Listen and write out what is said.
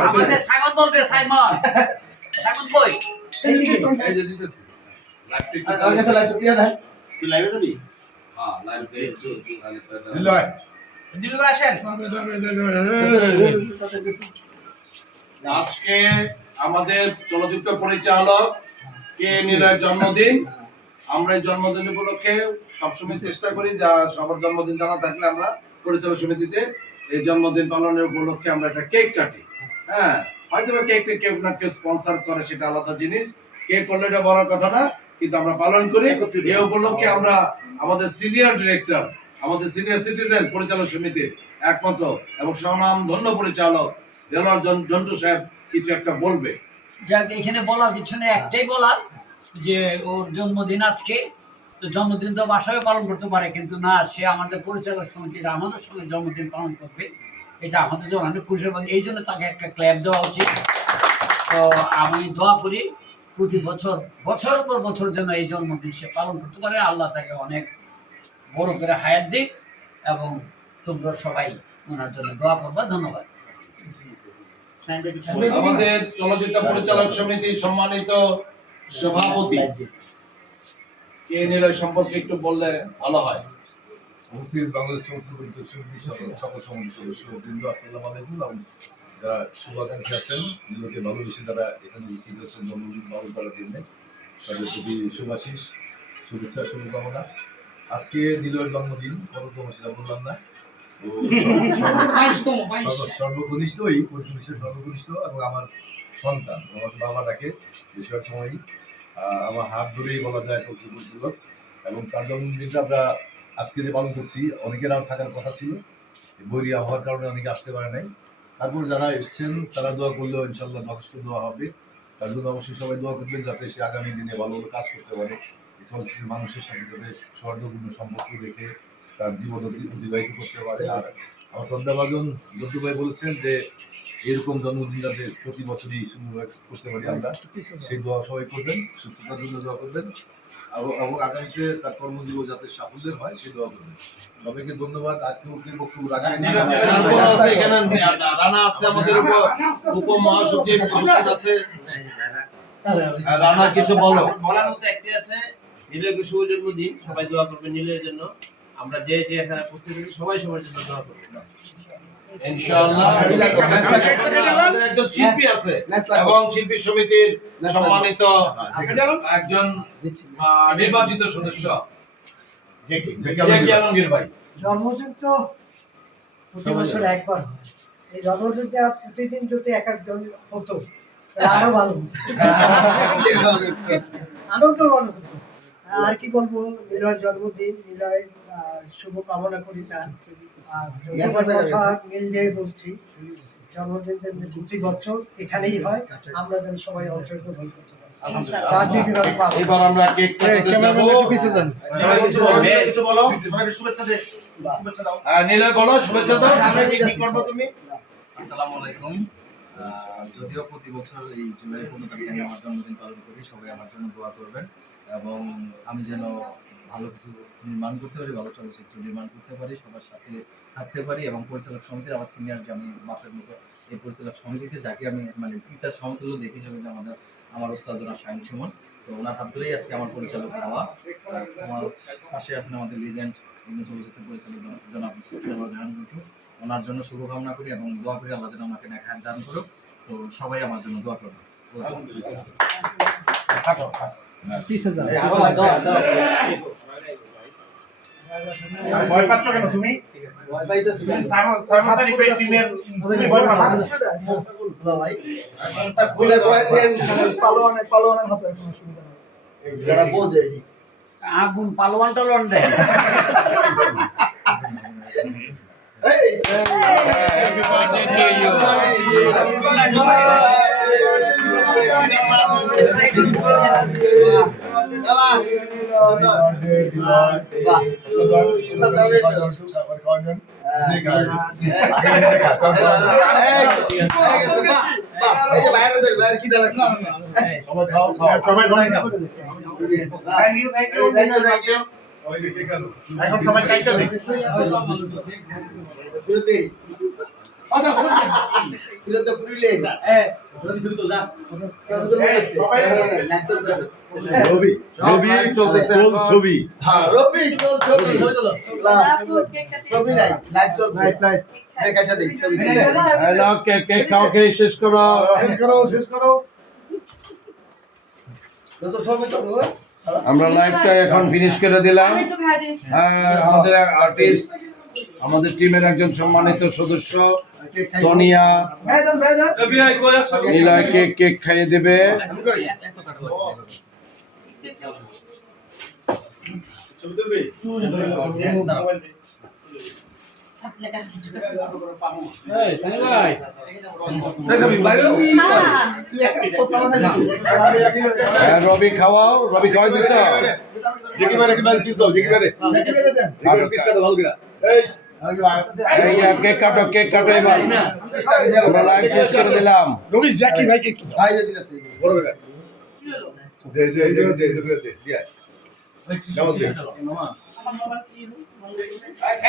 আমাদের সাইমন বলবে Simon. Simon কই? এই যে দিতেছি। আমার কাছে ল্যাপটপ দিয়ে দেন। তুই লাইভে যাবি? হ্যাঁ লাইভে দে জিলু ভাই আসেন। আজকে আমাদের চলচ্চিত্র পরিচালক কে নীলের জন্মদিন? আমরা এই জন্মদিন উপলক্ষে সবসময় চেষ্টা করি যা সবার জন্মদিন জানা থাকলে আমরা পরিচালক সমিতিতে এই জন্মদিন পালনের উপলক্ষে আমরা একটা কেক কাটি। হ্যাঁ হয়তো বা কেকটা কেউ না কেউ স্পন্সর করে সেটা আলাদা জিনিস। কেক করলে এটা বড় কথা না কিন্তু আমরা পালন করি। এই উপলক্ষে আমরা আমাদের সিনিয়র ডিরেক্টর আমাদের সিনিয়র সিটিজেন পরিচালক সমিতির একমাত্র এবং স্বনাম ধন্য পরিচালক দেলোয়ার জন্টু সাহেব কিছু একটা বলবে। যাক এখানে বলার কিছু নেই একটাই বলার। যে ওর জন্মদিন আজকে তো জন্মদিন তো বাসায় পালন করতে পারে কিন্তু না সে আমাদের পরিচালক সমিতির আমাদের সঙ্গে জন্মদিন পালন করবে। এটা আমাদের জন্য অনেক খুশি এবং এই জন্য তাকে একটা ক্ল্যাব দেওয়া উচিত। তো আমি দোয়া করি প্রতি বছর বছর পর বছর যেন এই জন্মদিন সে পালন করতে পারে। আল্লাহ তাকে অনেক বড় করে হায়ার দিক এবং তোমরা সবাই ওনার জন্য দোয়া করবা। ধন্যবাদ। আমাদের চলচ্চিত্র পরিচালক সমিতি সম্মানিত সভাপতি। কে সম্পর্কে একটু বললে ভালো হয়? উপস্থিত বাংলাদেশ যারা শুভাকাঙ্ক্ষী আছেন নিজেকে ভালোবেসে যারা এখানে উপস্থিত আছেন। জন্মদিন পালন করার জন্য তাদের প্রতি শুভাশিস, শুভেচ্ছা, শুভকামনা। আজকে নীলয়ের জন্মদিন কততম সেটা বললাম না। তো সর্ব- সর্ব- সর্বকনিষ্ঠই সর্বকনিষ্ঠ এবং আমার সন্তান আমার বাবা ডাকে বেশিরভাগ সময়ই আমার হাত ধরেই বলা যায় চলচ্চিত্র পরিচালক এবং তার জন্মদিনটা আমরা আজকে যে পালন করছি অনেকের আর থাকার কথা ছিল বৈরী আবহাওয়ার কারণে অনেকে আসতে পারে নাই তারপর যারা এসছেন তারা দোয়া করলেও ইনশাল্লাহ যথেষ্ট দোয়া হবে তার জন্য অবশ্যই সবাই দোয়া করবেন যাতে সে আগামী দিনে ভালো ভালো কাজ করতে পারে এই চলচ্চিত্রের মানুষের সাথে যাতে সৌহার্দ্যপূর্ণ সম্পর্ক রেখে তার জীবন অতিবাহিত করতে পারে। আর আমার সন্ধ্যাভাজন দত্তু ভাই বলেছেন যে এরকম জন্মদিন যাতে প্রতি বছরই করতে পারি আমরা। সেই দোয়া সবাই করবেন সুস্থতার জন্য দোয়া করবেন। এবং আগামীতে তার কর্মজীবন যাতে সাফল্যের হয় সেই দোয়া করবেন। সবাইকে ধন্যবাদ। আর কেউ কি বক্তব্য রাখবেন রানা কিছু বলো। বলার মতো একটি আছে নীলের শুভ জন্মদিন সবাই দোয়া করবেন নীলের জন্য। আমরা যে যে এখানে উপস্থিত আছি সবাই সবার জন্য দোয়া করবেন ইনশাআল্লাহ। আমাদের একজন শিল্পী আছে এবং শিল্পী সমিতির সম্মানিত একজন নির্বাচিত সদস্য। জেকে আলমগীর? ভাই? জন্মদিন তো প্রতি বছর একবার হয়। এই জন্মদিনটা প্রতিদিন যদি এক একজন হতো আরও ভালো আনন্দ হতো। আর কি বলব নিলয়ের জন্মদিন নিলয় আহ, শুভ কামনা করি তার। মিল দিয়ে বলছি জন্মদিন প্রতি বছর এখানেই হয়। আমরা যেন সবাই অংশগ্রহণ করতে পারি। এবার আমরা কেক কাটাতে যাব। কিছু বলো, কিছু বলো। আহ, নীলয় বলো শুভেচ্ছা দাও। সামনে কি কি তুমি? আসসালামু আলাইকুম। যদিও প্রতি বছর এই জুলাই পনেরো তারিখে আমি আমার জন্মদিন পালন করি, সবাই আমার জন্য দোয়া করবেন এবং আমি যেন ভালো কিছু নির্মাণ করতে পারি, ভালো চলচ্চিত্র নির্মাণ করতে পারি, সবার সাথে থাকতে পারি এবং পরিচালক সমিতির আমার সিনিয়র যে আমি বাপের মতো এই পরিচালক সমিতিতে যাকে আমি মানে পিতার সমতুল্য দেখি যে আমাদের, আমার ওস্তাদ জনাব শাহিন সুমন। তো ওনার হাত ধরেই আজকে আমার পরিচালক হওয়া। আমার পাশে আছেন আমাদের লিজেন্ড একজন চলচ্চিত্র পরিচালক জনাব- জাহান গুটু ওনার জন্য শুভকামনা করি এবং দোয়া করি আল্লাহ যেন আমাকে নেক হায়াত দান করুক তো সবাই আমার জন্য দোয়া। ভয় পাচ্ছ কেন তুমি ভয় পাইতেছি ভয় দেন। যারা বোঝে আগুন পালোয়ান টালোয়ান দেয় এই, Happy birthday to you. সবাই খাও, খাও। সবাই খাও। Thank you, thank you. ওই যে এখন সবাই কাইটা দেখ শুরুতে শুরুতে পুরিলে রবি রবি চলতেছে ছবি হ্যাঁ রবি চল ছবি ছবি নাই লাইভ চলছে লাইট লাইট দেখ দেখ ছবি হ্যালো কেক কেক খাও কে শেষ করো শেষ করো শেষ করো দোস্ত ছবি তো আমরা লাইভটা এখন ফিনিশ করে দিলাম হ্যাঁ আমাদের আর্টিস্ট আমাদের টিমের একজন সম্মানিত সদস্য। সোনিয়া কেক কেক খাইয়ে দেবে হ্যাঁ, রবি খাওয়াও রবি খাওয়াই দিস জেকি পিস দাও জেকি ভালো এই কেক কাটো কেক কাটো এবার। আমরা লাইভ শেষ করে দিলাম। রবি জ্যাকি ভাইকে একটু বড় করে দে দে দে দে দে দে দে নামাজ দে